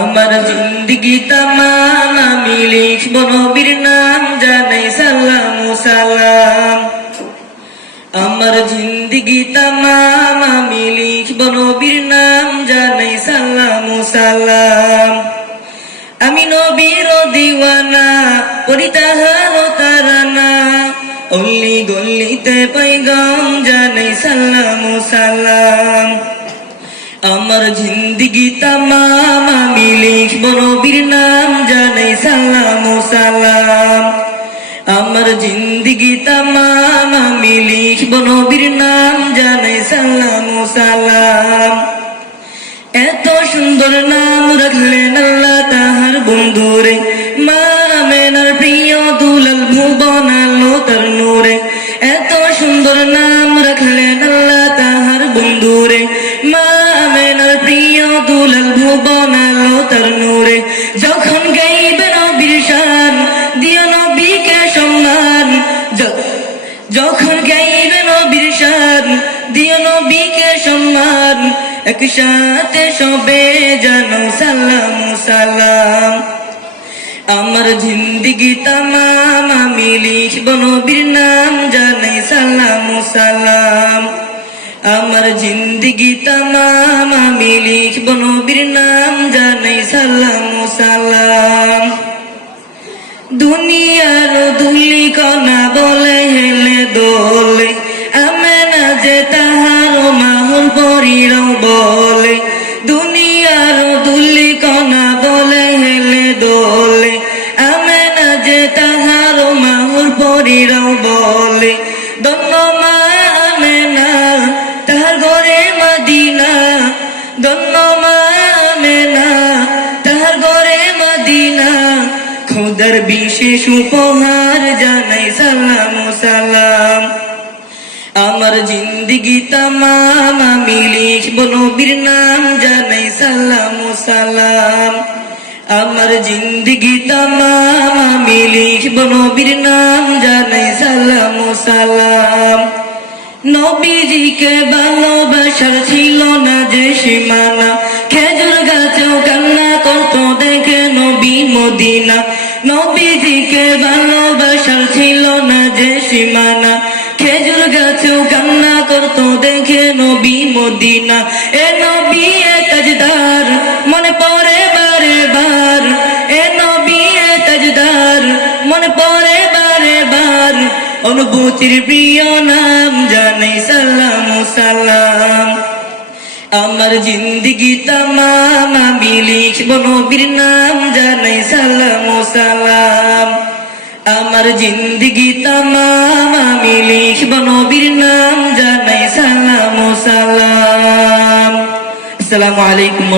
আমার জিন্দগি তামাম আমি লিখব নবীর নাম, জানাই সালাম সালাম। আমার জিন্দগি তামাম আমি লিখব নবীর নাম, জানাই সালাম সালাম। আমি নবীর দিওয়ানা, পড়ি তাহার তারানা, অলি গলিতে পয়গাম, জানাই সালাম সালাম। আমার জিন্দগি তামাম আমি লিখব নবীর নাম, জানাই সালাম সালাম। আমার জিন্দগি তামাম আমি লিখব নবীর নাম, জানাই সালাম সালাম। এত সুন্দর নাম রাখলেন আল্লাহ তাহার বন্ধুরে, মা আমেনার প্রিয় দুলাল ভুবন আলো তার নূরে। এত সুন্দর নাম রাখলেন আল্লাহ তাহার বন্ধুরে, মা আমেনার প্রিয় দুলাল ভুবন আলো তার নূরে। যখন গাইবে নবীর শান, দিও নবীকে সম্মান। যখন গাইবে নবীর শান, দিও নবীকে সম্মান। একসাথে সবে জানো সালাম সালাম। আমার জিন্দগি তামাম আমি লিখব নবীর নাম, জানাই সালাম সালাম। আমার জিন্দগি তামাম আমি লিখব নবীর নাম, জানাই সালাম সালাম। দুনিয়ার দুলি কণা বলে হেলে দোলে, আমেনা যে তাহার মাহুর পরিরাও বলে। দুনিয়ার দুলি কণা বলে হেলে দোলে, আমেনা যে তাহার মাহুর পরিরাও বলে। ধন্য মা আমেনা, তাহার ঘরে মদিনা। ধন্য মা আমেনা, তাহার ঘরে মদিনা। খোদার বিশেষ উপহার, জানাই সালাম সালাম। আমার জিন্দগি তামাম আমি লিখব নবীর নাম, জানাই সালাম সালাম। আমার জিন্দগি তামাম আমি লিখব নবীর নাম, জানাই সালাম সালাম। নবীজিকে ভালোবাসার ছিল না যে সীমানা, খেজুর গাছেও কান্না করত দেখে নবী মদিনা। নবীজিকে ভালোবাসার ছিল না যে সীমানা, খেজুর গাছেও কান্না করত দেখে নবী মদিনা। এ নবী এ তাজদার, মনে পড়ে বারে বার। এ নবী এ তাজদার, মনে পড়ে বারে বার। অনুভূতির প্রিয় নাম, জানাই সালাম সালাম। আমার জিন্দগি তামাম আমি লিখব নবীর নাম, জানাই সালাম সালাম। আমার জিন্দগি তামাম আমি লিখব নবীর নাম, জানাই সালাম সালাম। আসসালামু আলাইকুম।